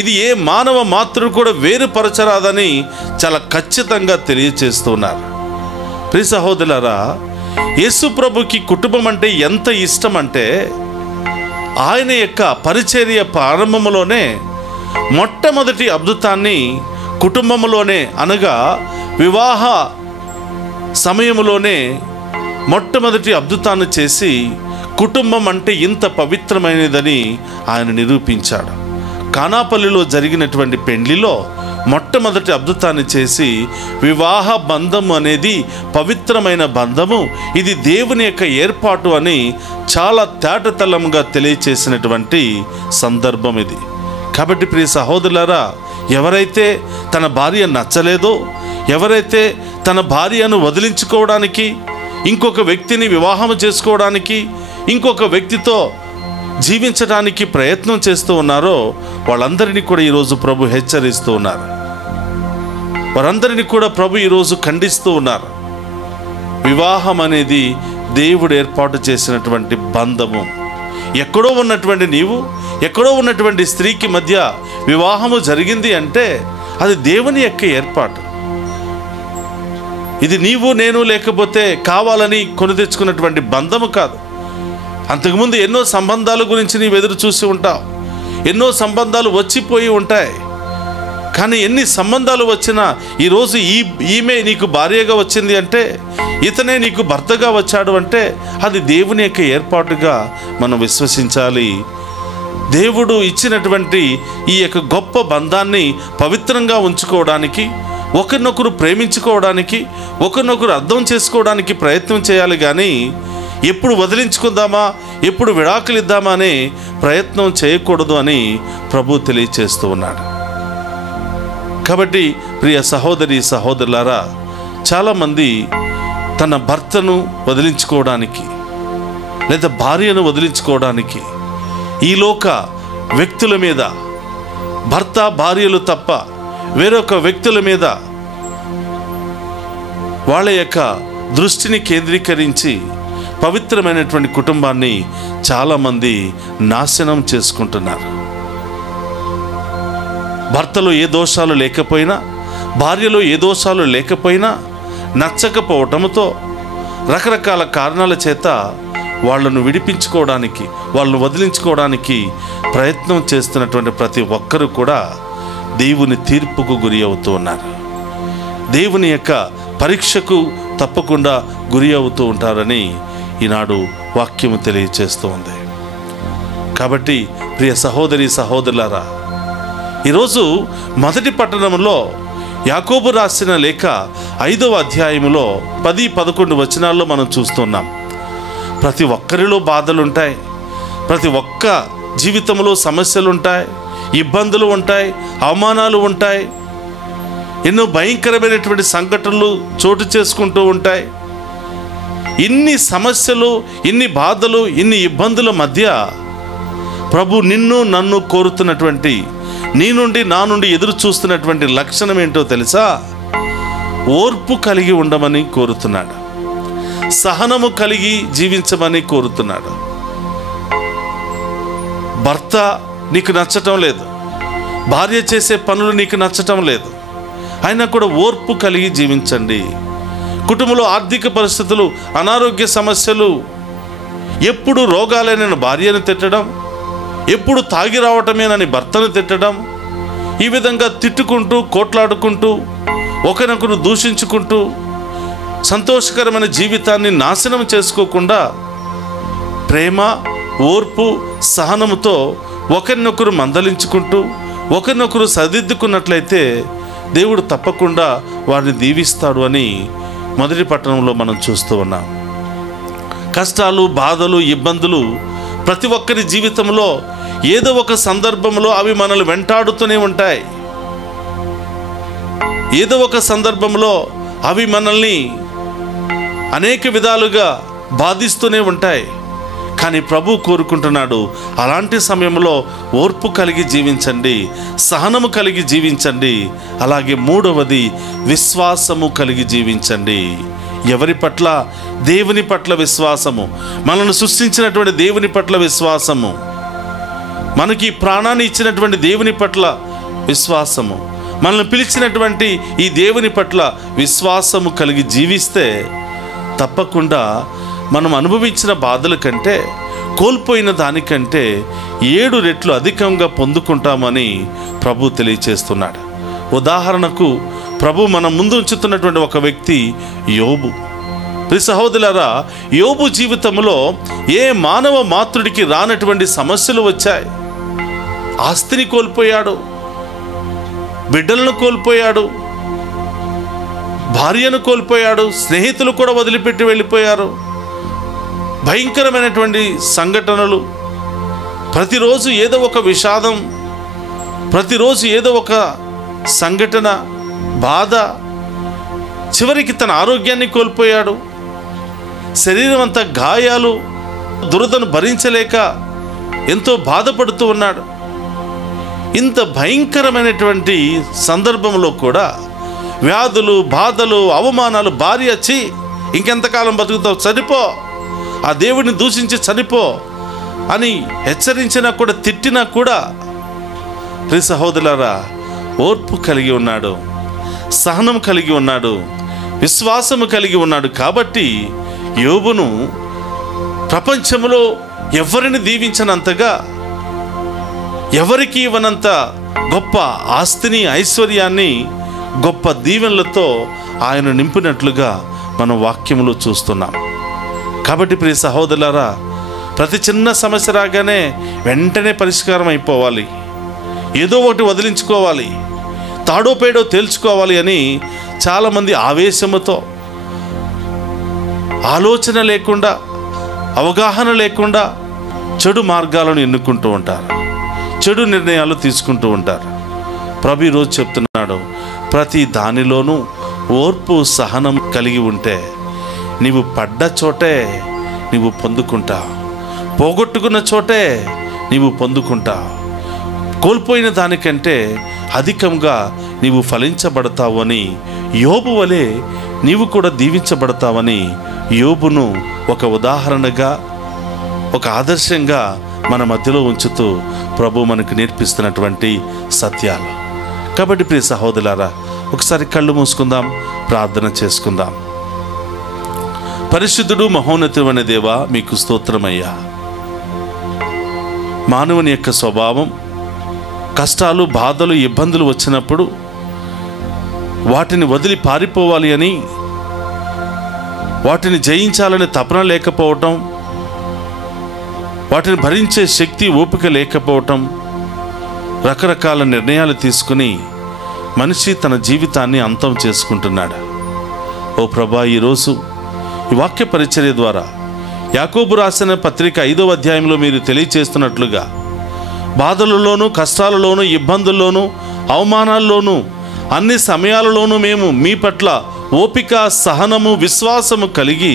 ఇది ఏ మానవ మాతృడు కూడా వేరుపరచరాదని చాలా ఖచ్చితంగా తెలియచేస్తూ ఉన్నారు. ప్రియ సహోదరులారా, యేసు ప్రభుకి కుటుంబం అంటే ఎంత ఇష్టం అంటే, ఆయన యొక్క పరిచర్య ప్రారంభంలోనే మొట్టమొదటి అద్భుతాన్ని కుటుంబంలోనే, అనగా వివాహ సమయంలోనే మొట్టమొదటి అద్భుతాన్ని చేసి కుటుంబం అంటే ఇంత పవిత్రమైనదని ఆయన నిరూపించాడు. కానాపల్లిలో జరిగినటువంటి పెండ్లిలో మొట్టమొదటి అద్భుతాన్ని చేసి వివాహ బంధము అనేది పవిత్రమైన బంధము, ఇది దేవుని యొక్క ఏర్పాటు అని చాలా తేటతెల్లంగా తెలియచేసినటువంటి సందర్భం ఇది. కాబట్టి ప్రియ సహోదరులారా, ఎవరైతే తన భార్య నచ్చలేదో, ఎవరైతే తన భార్యను వదిలించుకోవడానికి, ఇంకొక వ్యక్తిని వివాహం చేసుకోవడానికి, ఇంకొక వ్యక్తితో జీవించడానికి ప్రయత్నం చేస్తూ ఉన్నారో వాళ్ళందరినీ కూడా ఈరోజు ప్రభు హెచ్చరిస్తూ ఉన్నారు. వారందరినీ కూడా ప్రభు ఈరోజు ఖండిస్తూ ఉన్నారు. వివాహం అనేది దేవుడు ఏర్పాటు చేసినటువంటి బంధము. ఎక్కడో ఉన్నటువంటి నీవు, ఎక్కడో ఉన్నటువంటి స్త్రీకి మధ్య వివాహము జరిగింది అంటే అది దేవుని యొక్క ఏర్పాటు. ఇది నీవు నేను లేకపోతే కావాలని కొని తెచ్చుకున్నటువంటి బంధము కాదు. అంతకుముందు ఎన్నో సంబంధాల గురించి నీవు ఎదురు చూసి ఉంటావు. ఎన్నో సంబంధాలు వచ్చిపోయి ఉంటాయి. కానీ ఎన్ని సంబంధాలు వచ్చినా ఈరోజు ఈమె నీకు భార్యగా వచ్చింది అంటే, ఇతనే నీకు భర్తగా వచ్చాడు అంటే అది దేవుని యొక్క ఏర్పాటుగా మనం విశ్వసించాలి. దేవుడు ఇచ్చినటువంటి ఈ యొక్క గొప్ప బంధాన్ని పవిత్రంగా ఉంచుకోవడానికి, ఒకరినొకరు ప్రేమించుకోవడానికి, ఒకరినొకరు అర్థం చేసుకోవడానికి ప్రయత్నం చేయాలి. కానీ ఎప్పుడు వదిలించుకుందామా, ఎప్పుడు విడాకులు ఇద్దామా అనే ప్రయత్నం చేయకూడదు అని ప్రభు తెలియచేస్తూ ఉన్నాడు. కాబట్టి ప్రియ సహోదరి సహోదరులారా, చాలామంది తన భర్తను వదిలించుకోవడానికి లేదా భార్యను వదిలించుకోవడానికి ఈ లోక వ్యక్తుల మీద, భర్త భార్యలు తప్ప వేరొక వ్యక్తుల మీద వాళ్ళ యొక్క దృష్టిని కేంద్రీకరించి పవిత్రమైనటువంటి కుటుంబాన్ని చాలామంది నాశనం చేసుకుంటున్నారు. భర్తలో ఏ దోషాలు లేకపోయినా, భార్యలో ఏ దోషాలు లేకపోయినా నచ్చకపోవటంతో రకరకాల కారణాల చేత వాళ్ళను విడిపించుకోవడానికి, వాళ్ళను వదిలించుకోవడానికి ప్రయత్నం చేస్తున్నటువంటి ప్రతి ఒక్కరూ కూడా దేవుని తీర్పుకు గురి అవుతూ ఉన్నారు. దేవుని యొక్క పరీక్షకు తప్పకుండా గురి అవుతూ ఉంటారని ఈనాడు వాక్యము తెలియచేస్తూ ఉంది. కాబట్టి ప్రియ సహోదరి సహోదరులారా, ఈరోజు మొదటి పట్టణంలో యాకోబు రాసిన లేఖ 5వ అధ్యాయములో 10-11 వచనాల్లో మనం చూస్తున్నాం. ప్రతి ఒక్కరిలో బాధలుంటాయి, ప్రతి ఒక్క జీవితంలో సమస్యలు ఉంటాయి, ఇబ్బందులు ఉంటాయి, అవమానాలు ఉంటాయి, ఎన్నో భయంకరమైనటువంటి సంఘటనలు చోటు చేసుకుంటూ ఉంటాయి. ఇన్ని సమస్యలు, ఇన్ని బాధలు, ఇన్ని ఇబ్బందుల మధ్య ప్రభు నిన్ను నన్ను కోరుతున్నటువంటి, నీ నుండి నా నుండి ఎదురు చూస్తున్నటువంటి లక్షణం ఏంటో తెలుసా? ఓర్పు కలిగి ఉండమని కోరుతున్నాడు, సహనము కలిగి జీవించమని కోరుతున్నాడు. భర్త నీకు నచ్చటం లేదు, భార్య చేసే పనులు నీకు నచ్చటం లేదు, అయినా కూడా ఓర్పు కలిగి జీవించండి. కుటుంబంలో ఆర్థిక పరిస్థితులు, అనారోగ్య సమస్యలు, ఎప్పుడు రోగాలైన భార్యను తిట్టడం, ఎప్పుడు తాగి రావటమేనని భర్తను తిట్టడం, ఈ విధంగా తిట్టుకుంటూ కోట్లాడుకుంటూ ఒకరినొకరు దూషించుకుంటూ సంతోషకరమైన జీవితాన్ని నాశనం చేసుకోకుండా ప్రేమ, ఓర్పు, సహనముతో ఒకరినొకరు మందలించుకుంటూ ఒకరినొకరు సరిదిద్దుకున్నట్లయితే దేవుడు తప్పకుండా వారిని దీవిస్తాడు అని మొదటి పట్టణంలో మనం చూస్తూ ఉన్నాం. కష్టాలు, బాధలు, ఇబ్బందులు ప్రతి ఒక్కరి జీవితంలో ఏదో ఒక సందర్భంలో అవి మనల్ని వెంటాడుతూనే ఉంటాయి. ఏదో ఒక సందర్భంలో అవి మనల్ని అనేక విధాలుగా బాధిస్తూనే ఉంటాయి. కానీ ప్రభు కోరుకుంటున్నాడు, అలాంటి సమయంలో ఓర్పు కలిగి జీవించండి, సహనము కలిగి జీవించండి. అలాగే మూడవది విశ్వాసము కలిగి జీవించండి. ఎవరి పట్ల? దేవుని పట్ల విశ్వాసము. మనల్ని సృష్టించినటువంటి దేవుని పట్ల విశ్వాసము, మనకి ప్రాణాన్ని ఇచ్చినటువంటి దేవుని పట్ల విశ్వాసము, మనల్ని పిలిచినటువంటి ఈ దేవుని పట్ల విశ్వాసము కలిగి జీవిస్తే తప్పకుండా మనం అనుభవించిన బాధల కంటే, కోల్పోయిన దానికంటే 7 రెట్లు అధికంగా పొందుకుంటామని ప్రభు తెలియచేస్తున్నాడు. ఉదాహరణకు ప్రభు మన ముందు ఉంచుతున్నటువంటి ఒక వ్యక్తి యోబు. ప్రియ సహోదరులారా, యోబు జీవితంలో ఏ మానవ మాతృడికి రానటువంటి సమస్యలు వచ్చాయి. ఆస్తిని కోల్పోయాడు, బిడ్డలను కోల్పోయాడు, భార్యను కోల్పోయాడు, స్నేహితులు కూడా వదిలిపెట్టి వెళ్ళిపోయారు. భయంకరమైనటువంటి సంఘటనలు, ప్రతిరోజు ఏదో ఒక విషాదం, ప్రతిరోజు ఏదో ఒక సంఘటన, బాధ. చివరికి తన ఆరోగ్యాన్ని కోల్పోయాడు. శరీరం అంతా గాయాలు, దురదను భరించలేక ఎంతో బాధపడుతూ ఉన్నాడు. ఇంత భయంకరమైనటువంటి సందర్భంలో కూడా వ్యాధులు, బాధలు, అవమానాలు, భార్య వచ్చి ఇంకెంతకాలం బతుకుతావు, చనిపో, ఆ దేవుడిని దూషించి చనిపో అని హెచ్చరించినా కూడా, తిట్టినా కూడా ప్రియ సహోదరులారా ఓర్పు కలిగి ఉన్నాడు, సహనం కలిగి ఉన్నాడు, విశ్వాసము కలిగి ఉన్నాడు. కాబట్టి యోబును ప్రపంచంలో ఎవరిని దీవించనంతగా, ఎవరికి ఇవ్వనంత గొప్ప ఆస్తిని, ఐశ్వర్యాన్ని, గొప్ప దీవెనలతో ఆయన నింపినట్లుగా మనం వాక్యములో చూస్తున్నాం. కాబట్టి ప్రియ సహోదరులారా, ప్రతి చిన్న సమస్య రాగానే వెంటనే పరిష్కారం అయిపోవాలి, ఏదో ఒకటి వదిలించుకోవాలి, తాడో పేడో తేల్చుకోవాలి అని చాలామంది ఆవేశముతో, ఆలోచన లేకుండా, అవగాహన లేకుండా చెడు మార్గాలను ఎన్నుకుంటూ ఉంటారు, చెడు నిర్ణయాలు తీసుకుంటూ ఉంటారు. ప్రభు ఈరోజు చెప్తున్నాడు, ప్రతి దానిలోనూ ఓర్పు, సహనం కలిగి ఉంటే నీవు పడ్డ చోటే నీవు పొందుకుంటావు, పోగొట్టుకున్న చోటే నీవు పొందుకుంటావు, కోల్పోయిన దానికంటే అధికంగా నీవు ఫలించబడతావు అని, యోబు వలె నీవు కూడా దీవించబడతావని యోబును ఒక ఉదాహరణగా, ఒక ఆదర్శంగా మన మధ్యలో ఉంచుతూ ప్రభు మనకు నేర్పిస్తున్నటువంటి సత్యాలు. కాబట్టి ప్రియ సహోదరులారా, ఒకసారి కళ్ళు మూసుకుందాం, ప్రార్థన చేసుకుందాం. పరిశుద్ధుడు, మహోన్నతుడైన దేవా, మీకు స్తోత్రమయ్యా. మానవుని యొక్క స్వభావం, కష్టాలు, బాధలు, ఇబ్బందులు వచ్చినప్పుడు వాటిని వదిలి పారిపోవాలి అని, వాటిని జయించాలని తపన లేకపోవటం, వాటిని భరించే శక్తి, ఓపిక లేకపోవటం, రకరకాల నిర్ణయాలు తీసుకుని మనిషి తన జీవితాన్ని అంతం చేసుకుంటున్నాడు. ఓ ప్రభా, ఈరోజు ఈ వాక్య పరిచర్య ద్వారా యాకోబు రాసిన పత్రిక 5వ అధ్యాయంలో మీరు తెలియచేస్తున్నట్లుగా బాధలలోనూ, కష్టాలలోనూ, ఇబ్బందుల్లోనూ, అవమానాల్లోనూ, అన్ని సమయాలలోనూ మేము మీ పట్ల ఓపిక, సహనము, విశ్వాసము కలిగి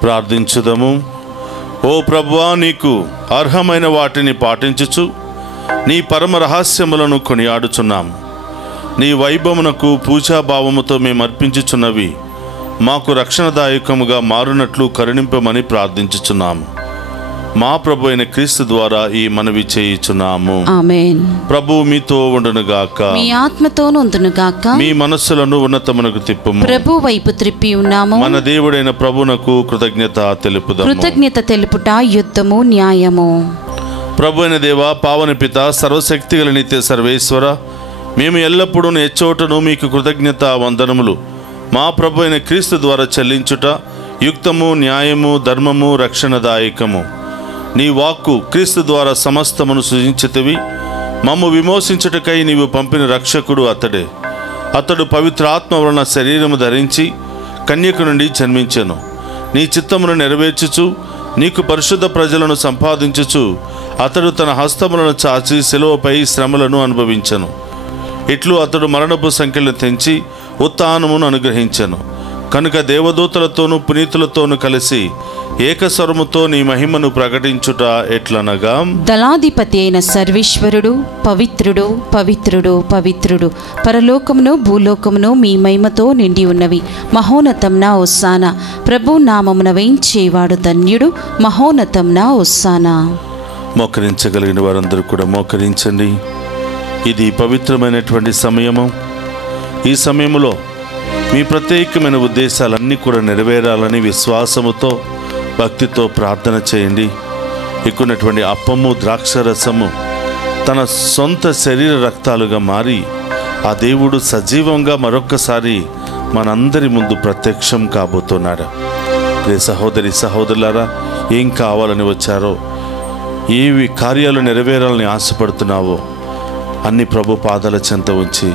ప్రార్థించుదము. ఓ ప్రభువా, నీకు అర్హమైన వాటిని పాటించుచు నీ పరమ రహస్యములను కొనియాడుచున్నాము. నీ వైభవమునకు పూజాభావముతో మేము అర్పించుచున్నవి మాకు రక్షణదాయకముగా మారునట్లు కరుణింపమని ప్రార్థించుచున్నాము. మా ప్రభు అయిన క్రీస్తు ద్వారా ఈ మనవి చేయుచున్నాము. ఆమేన్. ప్రభువు మీతో ఉండునుగాక, మీ ఆత్మతోను ఉండునుగాక. మీ మనస్సులను ఉన్నతమునకు తిప్పుము. ప్రభు వైపు త్రిప్పి ఉన్నాము. మన దేవుడైన ప్రభునకు కృతజ్ఞత తెలుపుదాము. కృతజ్ఞత తెలుపుట యుద్ధము న్యాయము. ప్రభు అయిన దేవ, పావన పిత, సర్వశక్తి గల నిత్య సర్వేశ్వర, మేము ఎల్లప్పుడూ ఎచ్చోటను మీకు కృతజ్ఞత వందనములు మా ప్రభు అయిన క్రీస్తు ద్వారా చెల్లించుట యుక్తము, న్యాయము, ధర్మము, రక్షణదాయకము. నీ వాక్కు క్రీస్తు ద్వారా సమస్తమును సృజించితివి. మమ్ము విమోచించుటకై నీవు పంపిన రక్షకుడు అతడే. అతడు పవిత్ర ఆత్మ వలన శరీరము ధరించి కన్యక నుండి జన్మించెను. నీ చిత్తమును నెరవేర్చుచు నీకు పరిశుద్ధ ప్రజలను సంపాదించుచు అతడు తన హస్తములను చాచి శిలువపై శ్రమలను అనుభవించెను. ఇట్లు అతడు మరణపు సంఖ్యలను తెంచి ఉత్థానమును అనుగ్రహించెను. కనుక దేవదూతలతోనూ పునీతులతోనూ కలిసి ఏకస్వరముతో నీ మహిమను ప్రకటించుట ఎట్లనగా, దళాధిపతి అయిన సర్వేశ్వరుడు పవిత్రుడు, పవిత్రుడు, పవిత్రుడు, పరలోకమును భూలోకమును మీ మహిమతో నిండి ఉన్నవి. మహోన్నతంన హోసానా. ప్రభు నామమున వేయించేవాడు ధన్యుడు. మహోన్నతంన హోసానా. మోకరించగలిగిన వారందరూ కూడా మోకరించండి. ఇది పవిత్రమైనటువంటి సమయము. ఈ సమయంలో మీ ప్రత్యేకమైన ఉద్దేశాలన్నీ కూడా నెరవేరాలని విశ్వాసముతో, భక్తితో ప్రార్థన చేయండి. ఎక్కున్నటువంటి అప్పము, ద్రాక్షరసము తన సొంత శరీర రక్తాలుగా మారి ఆ దేవుడు సజీవంగా మరొక్కసారి మనందరి ముందు ప్రత్యక్షం కాబోతున్నాడు. రే సహోదరి సహోదరులారా, ఏం కావాలని వచ్చారో, ఏవి కార్యాలు నెరవేరాలని ఆశపడుతున్నావో అన్ని ప్రభు పాదాల చెంత ఉంచి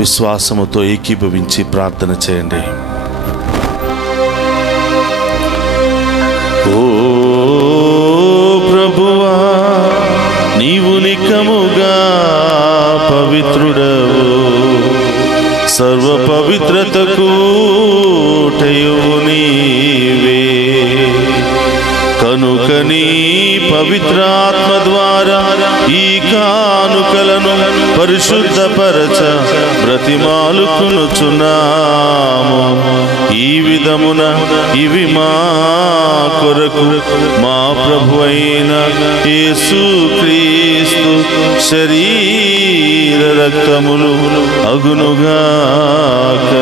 విశ్వాసముతో ఏకీభవించి ప్రార్థన చేయండి. ఓ ప్రభువా, నీవు నికముగా పవిత్రుడవు, సర్వ పవిత్రతకు ఊటయువు నీవే. కనుక నీ పవిత్రాత్మ ద్వారా ఈ కానుకలను పరిశుద్ధపరచ బ్రతిమాలుకొనుచున్నాము. ఈ విధమున ఇవి మా కొరకు మా ప్రభు అయిన యేసుక్రీస్తు శరీర రక్తములు అగునుగాక.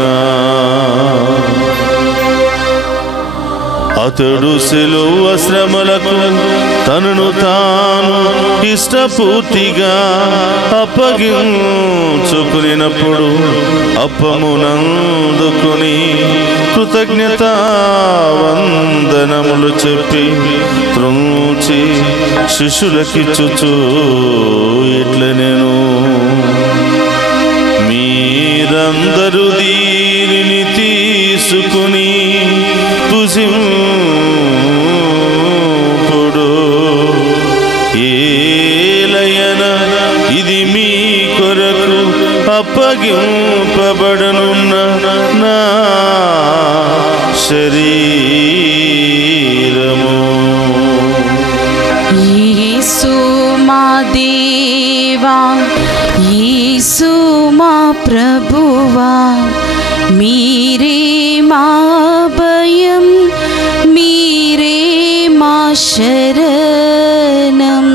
అతడు శిలువ శ్రమలకు తనను తాను ఇష్టపూర్తిగా అప్పగించుకునినప్పుడు అప్పమునందుకుని కృతజ్ఞతా వందనములు చెప్పి త్రుంచి శిష్యులకిచ్చుచు ఇట్లనెను, మీరందరూ దీనిని తీసుకుని భుజింపుడు. ఏలయన ఇది మీ కొరకు అప్పగింపబడనున్న నా శరీరము. యేసు మా దేవా, యేసు మా ప్రభువా, మీరే మా భయం, మీరే మా శరణం.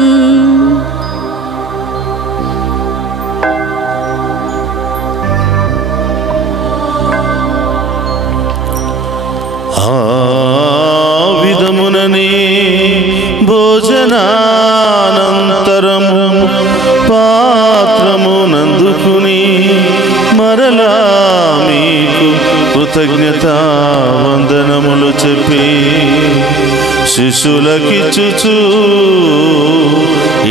ఆ విధముననే భోజనానంతరము పాత్రమునందుకుని మరలా మీకు కృతజ్ఞతా వందనములు చెప్పి శిష్యులకిచ్చుచు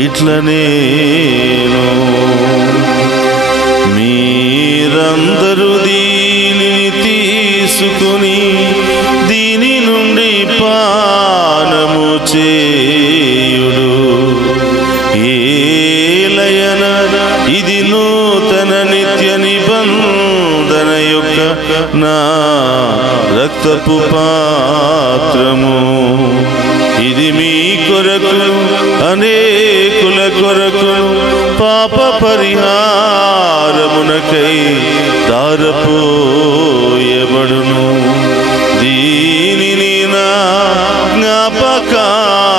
ఇట్లనేను, మీరందరూ దీనిని తీసుకుని దీని నుండి పానము చేయుడు. ఏలయన ఇది నూతన నిత్య నిబంధన యొక్క నా రక్తపు పాత్రము. ఇది మీ కొరకు అనేకుల కొరకు పాప పరిహారమునకై దారపోయబడును. దీనిని నా జ్ఞాపకార్థము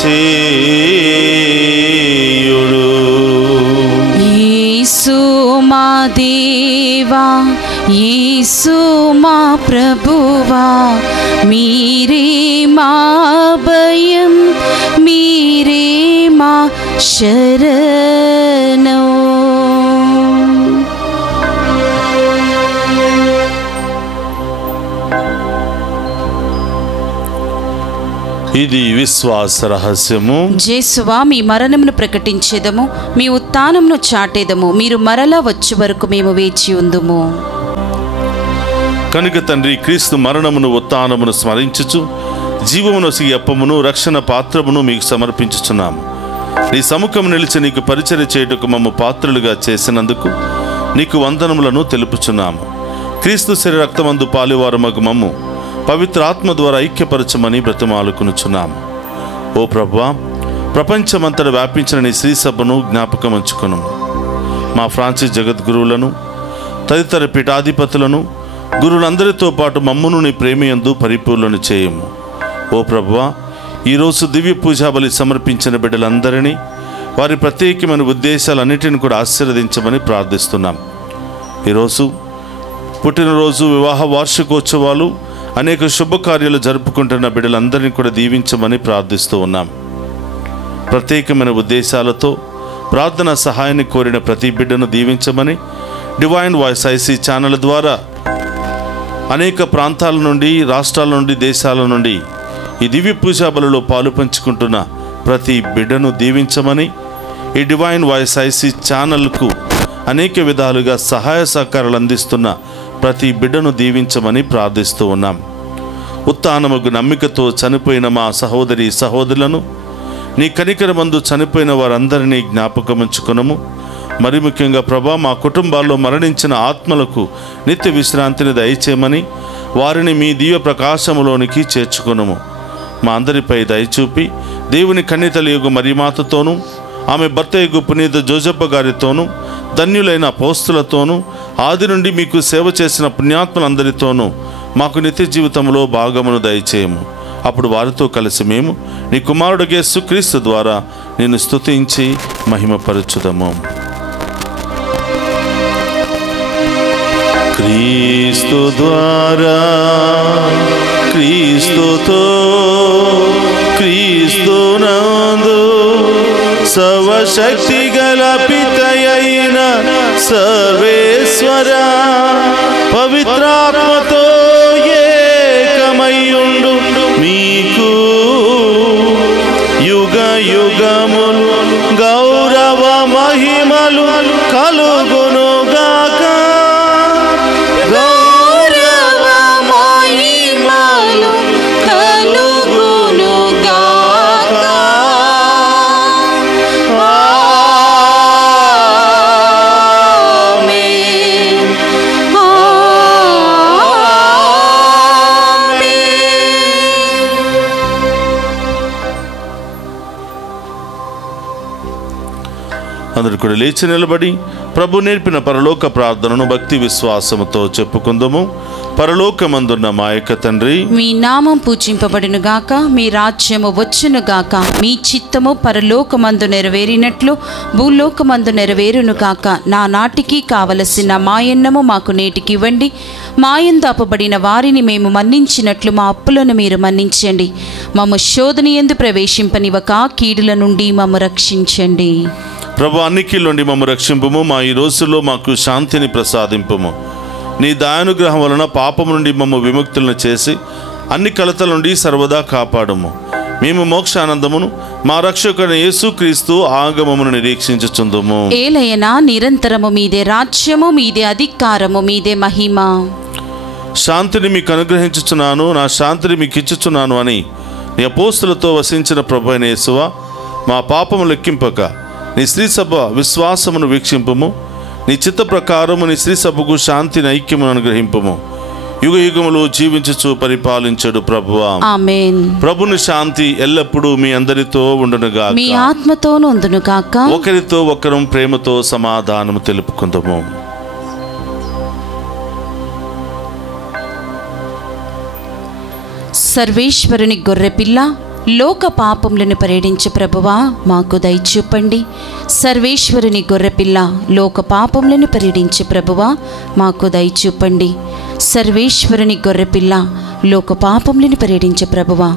చేయుడు. యేసు మా దేవా, యేసు మా ప్రభువా, మీరే మా భయం, మీరే మా శరణం. ఇది విశ్వాస రహస్యము. జేసువా, మీ మరణమును ప్రకటించేదము, మీ ఉత్థానమును చాటేదము. మీరు మరలా వచ్చే వరకు మేము వేచి ఉందుము. కనుక తండ్రి, క్రీస్తు మరణమును ఉత్థానమును స్మరించుచు జీవమునొసి అప్పమును రక్షణ పాత్రమును మీకు సమర్పించుచున్నాము. నీ సముఖము నిలిచి నీకు పరిచర్య చేయుటకు మమ్ము పాత్రులుగా చేసినందుకు నీకు వందనములను తెలుపుచున్నాము. క్రీస్తు శరీర రక్తమందు పాలువారమగు మమ్ము పవిత్ర ఆత్మ ద్వారా ఐక్యపరచమని బ్రతిమాలుకొనుచున్నాము. ఓ ప్రభువా, ప్రపంచమంతటా వ్యాపించిన నీ శ్రీ సభను జ్ఞాపకం ఉంచుకొను. మా ఫ్రాన్సిస్ జగద్గురువులను, తదితర పీఠాధిపతులను, గురువులందరితో పాటు మమ్మును నీ ప్రేమయందు పరిపూర్ణను చేయము. ఓ ప్రభువా, ఈరోజు దివ్య పూజా బలి సమర్పించిన బిడ్డలందరినీ, వారి ప్రత్యేకమైన ఉద్దేశాలన్నిటిని కూడా ఆశీర్వదించమని ప్రార్థిస్తున్నాం. ఈరోజు పుట్టినరోజు, వివాహ వార్షికోత్సవాలు, అనేక శుభకార్యాలు జరుపుకుంటున్న బిడ్డలందరినీ కూడా దీవించమని ప్రార్థిస్తూ ఉన్నాం. ప్రత్యేకమైన ఉద్దేశాలతో ప్రార్థన సహాయాన్ని కోరిన ప్రతి బిడ్డను దీవించమని డివైన్ వాయిస్ ఐసీ ఛానల్ ద్వారా అనేక ప్రాంతాల నుండి, రాష్ట్రాల నుండి, దేశాల నుండి ఈ దివ్య పూజా బలిలో పాలు పంచుకుంటున్న ప్రతి బిడ్డను దీవించమని, ఈ డివైన్ వాయిస్ ఐసీ ఛానల్కు అనేక విధాలుగా సహాయ సహకారాలు అందిస్తున్న ప్రతి బిడ్డను దీవించమని ప్రార్థిస్తూ ఉన్నాం. ఉత్థానముకు నమ్మికతో చనిపోయిన మా సహోదరి సహోదరులను, నీ కనికరమందు చనిపోయిన వారందరినీ జ్ఞాపకముంచుకొనుము. మరి ముఖ్యంగా ప్రభా, మా కుటుంబాల్లో మరణించిన ఆత్మలకు నిత్య విశ్రాంతిని దయచేయమని, వారిని మీ దివ్య ప్రకాశములోనికి చేర్చుకొనుము. మా అందరిపై దయచూపి దేవుని కన్యతలియుగు మరియమాతతోనూ, ఆమె భర్త యగు పునీత జోజప్ప గారితోనూ, ధన్యులైన అపోస్తులతోనూ, ఆది నుండి మీకు సేవ చేసిన పుణ్యాత్మలందరితోనూ మాకు నిత్య జీవితంలో భాగమును దయచేయము. అప్పుడు వారితో కలిసి మేము నీ కుమారుడు యేసుక్రీస్తు ద్వారా నిన్ను స్తుతించి మహిమపరచుదము. క్రీస్తు ద్వారా, క్రీస్తుతో, క్రీస్తునందు సర్వశక్తి గల పితయైన సర్వేశ్వర పవిత్రాత్మతో ఏకమయ్యుండు మీకు యుగ యుగములు గౌరవ మహిమలు కలుగునుగాక. గౌరవ మహిమలు కలుగునుగాక. ఆమేన్. అందరూ కూడా లేచి నిలబడి ప్రభు నేర్పిన పరలోక ప్రార్థనను భక్తి విశ్వాసముతో చెప్పుకుందాము. పరలోకమందున్న మా యొక్క తండ్రి, మీ నామం పూజింపబడును గాక, మీ రాజ్యము వచ్చును గాక, మీ చిత్తము పరలోకమందు నెరవేరినట్లు భూలోకమందు నెరవేరును గాక. నా నాటికి కావలసిన మాయన్నము మాకు నేటికి ఇవ్వండి. మాయందు అప్పబడిన వారిని మేము మన్నించినట్లు మా అప్పులను మీరు మన్నించండి. మమ్ము శోధన యందు ప్రవేశింపనివ్వక కీడుల నుండి మమ్ము రక్షించండి. ప్రభు, అన్నికీల నుండి మమ్ము రక్షింపుము. మా ఈ రోజుల్లో మాకు శాంతిని ప్రసాదింపుము. నీ దయానుగ్రహం వలన పాపము నుండి మమ్ము విముక్తులను చేసి అన్ని కలతల నుండి సర్వదా కాపాడము. మేము మోక్షానందమును మా రక్షకుడైన యేసుక్రీస్తు ఆగమమును నిరీక్షించుచుందుము. ఏలయనా నిరంతరము మీదే రాజ్యము, మీదే అధికారము, మీదే మహిమ. శాంతిని మీకు అనుగ్రహించుచున్నాను, నా శాంతిని మీకు ఇచ్చుచున్నాను అని నీ అపోస్తులతో వసించిన ప్రభు అయిన యేసువా, మా పాపము లెక్కింపక నీ శ్రీ సభ విశ్వాసమును వీక్షింపుము. నీ చిత్త ప్రకారము నీ శ్రీ సభకు శాంతిని ఐక్యమును అనుగ్రహింపుము. యుగ యుగములు జీవించుచు పరిపాలించడు ప్రభువా. ఆమేన్. ప్రభుని శాంతి ఎల్లప్పుడూ మీ అందరితో ఉండునుగాక. మీ ఆత్మతోను ఉండునుగాక. ఒకరితో ఒకరం ప్రేమతో సమాధానము తెలుపుకుందాము. సర్వేశ్వరుని గొర్రెపిల్ల, లోక పాపములను పరిహరించు ప్రభువా మాకు దయచూపండి. సర్వేశ్వరుని గొర్రెపిల్ల, లోక పాపములను పరిహరించు ప్రభువా మాకు దయచూపండి. సర్వేశ్వరుని గొర్రెపిల్ల, లోక పాపములను పరిహరించు ప్రభువా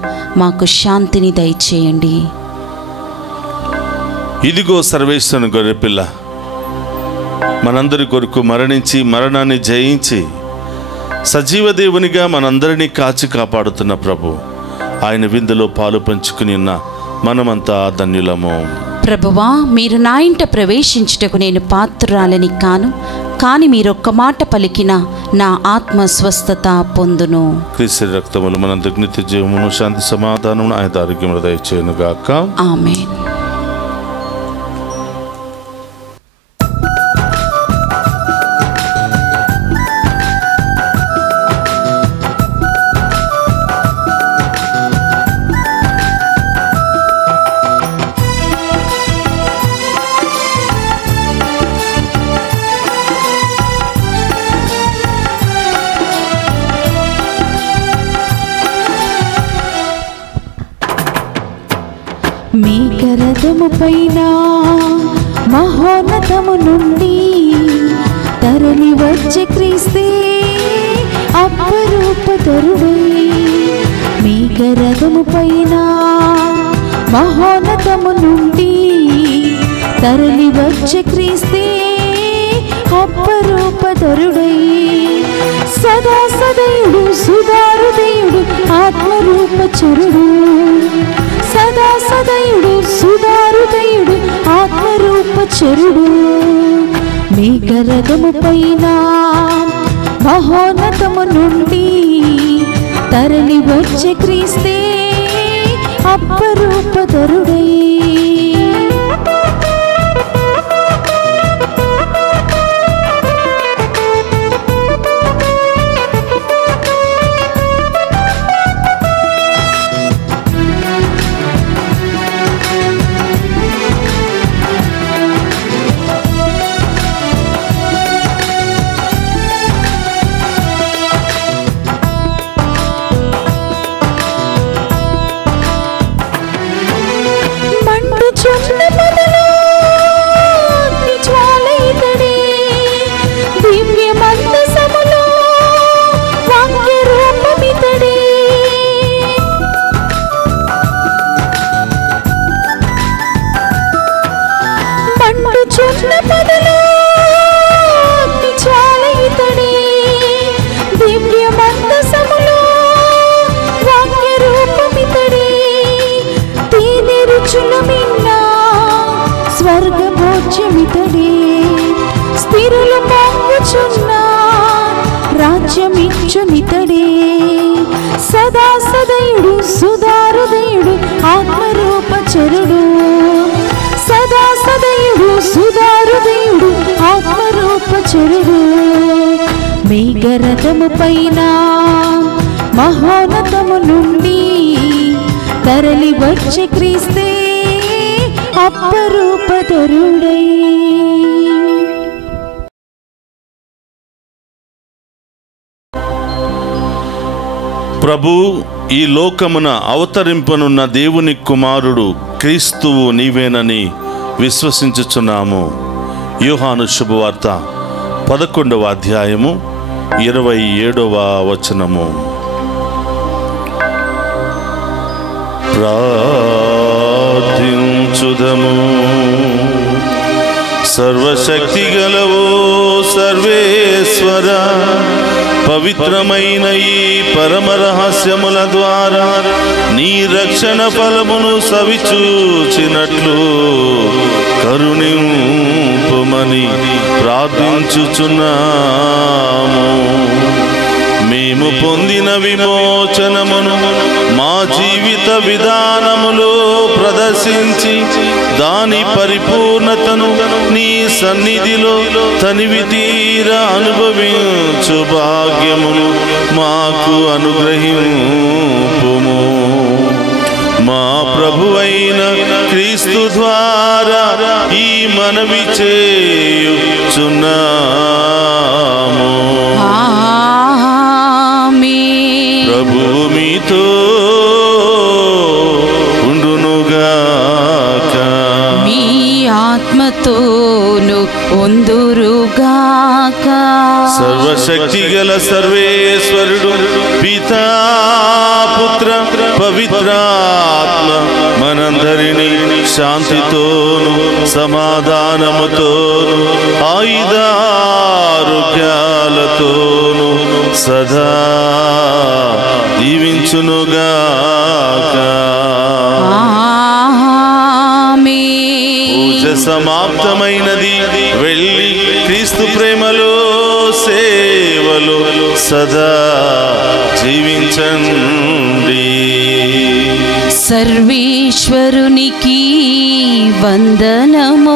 మాకు శాంతిని దయచేయండి. ఇదిగో సర్వేశ్వరుని గొర్రెపిల్ల, మనందరి కొరకు మరణించి మరణాన్ని జయించి సజీవ దేవునిగా మనందరినీ కాచి కాపాడుతున్న ప్రభు. ఆయన విందులో పాలు పంచుకుని ఉన్న మనమంతా ధన్యులము. ప్రభువా, మీరు నా ఇంట ప్రవేశించుటకు నేను పాత్రురాలని కాను, కానీ మీరొక్క మాట పలికిన నా ఆత్మ స్వస్థత పొందును. క్రీస్తు రక్తములు మనందరికి నిత్య జీవమును, శాంతి సమాధానమును, ఆయన ఆరోగ్యమును దయచేయును గాక. ఆమేన్. మేఘరథము పైన మహోన్నతము నుండి తరలి వచ్చే క్రీస్తే అపరూపధరుడై. మేఘరథము పైన మహోన్నతము నుండి తరలి వచ్చే క్రీస్తే అపరూపధరుడై. సదా సదయుడు సుధారుదయుడు ఆత్మరూపచరుడు. సదా సదయుడు సుధారుదయుడు ఆత్మరూపచరుడు. మేఘరథము పైన మహోన్నతము నుండి తరలి వచ్చే క్రీస్తే అపరూపధరుడై. స్వర్గభోజ్యమితడే స్థిరులు పొంగుచున్న రాజ్యమిచ్చునితడే. సదా సదయుడు సుధారుదయుడు ఆత్మరూపచరుడు. సదా సదయుడు సుధారుదయుడు ఆత్మరూపచరుడు. మేఘరథము పైన మహోన్నతము నుండి తరలి వచ్చే క్రీస్తే అపరూపధరుడై. ప్రభు, ఈ లోకమున అవతరింపనున్న దేవుని కుమారుడు క్రీస్తువు నీవేనని విశ్వసించుచున్నాము. యోహాను శుభవార్త 11వ అధ్యాయము 27వ వచనము. ప్రార్థించుదము. సర్వశక్తి గలవో సర్వేశ్వర, పవిత్రమైన ఈ పరమ రహస్యముల ద్వారా నీ రక్షణ ఫలమును సవిచూచినట్లు కరుణింపుమని ప్రార్థించుచున్నాము. మేము పొందిన విమోచనమును మా జీవిత విధానములో ప్రదర్శించి దాని పరిపూర్ణతను నీ సన్నిధిలో తనివి తీరా అనుభవించు భాగ్యమును మాకు అనుగ్రహింపుము. మా ప్రభువైన క్రీస్తు ద్వారా ఈ మనవి చేయుచున్నాము. ఆమేన్. ప్రభువు మీతో ఉండునుగాక. మీ ఆత్మతోను ఉందురుగాక. సర్వశక్తి గల సర్వేశ్వరుడు పితా పుత్ర పవిత్రాత్మ మనందరినీ శాంతితోను సమాధానముతోను ఆయుధారోగ్యాలతోను సదా దీవించునుగాక. ఆమేన్. పూజ సమాప్తమైనది. వెళ్ళి క్రీస్తు ప్రేమలో సేవలో సదా జీవించండి. సర్వేశ్వరునికి వందనములు.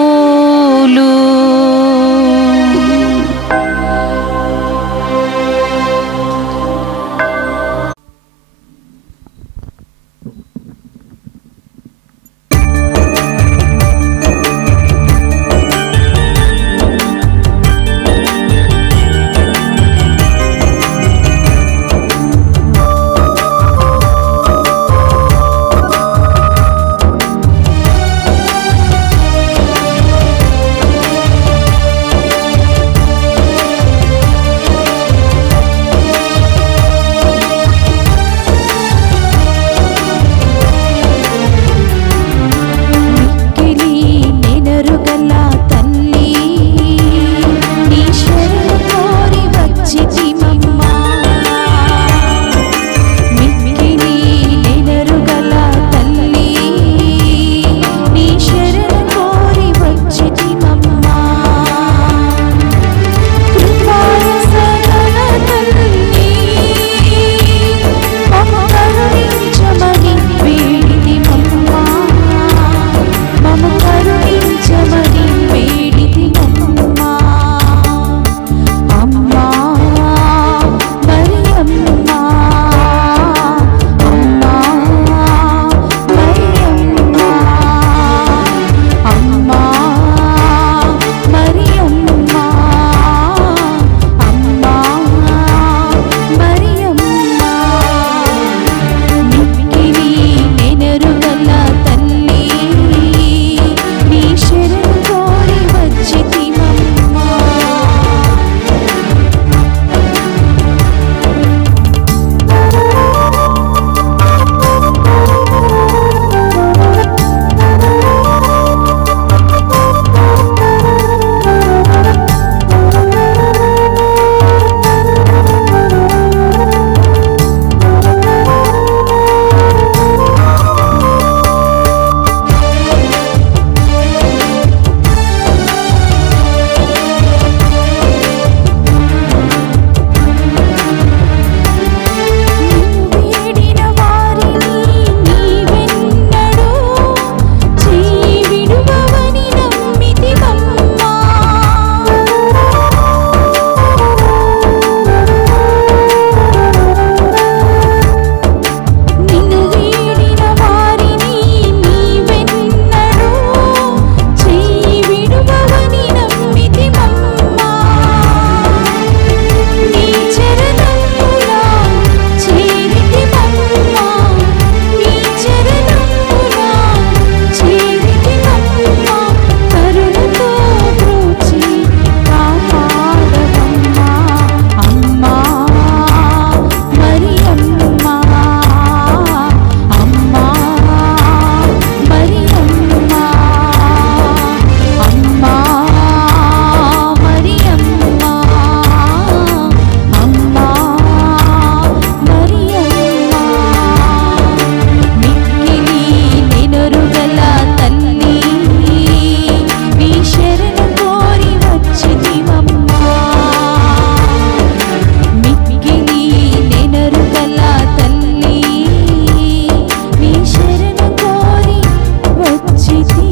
చితి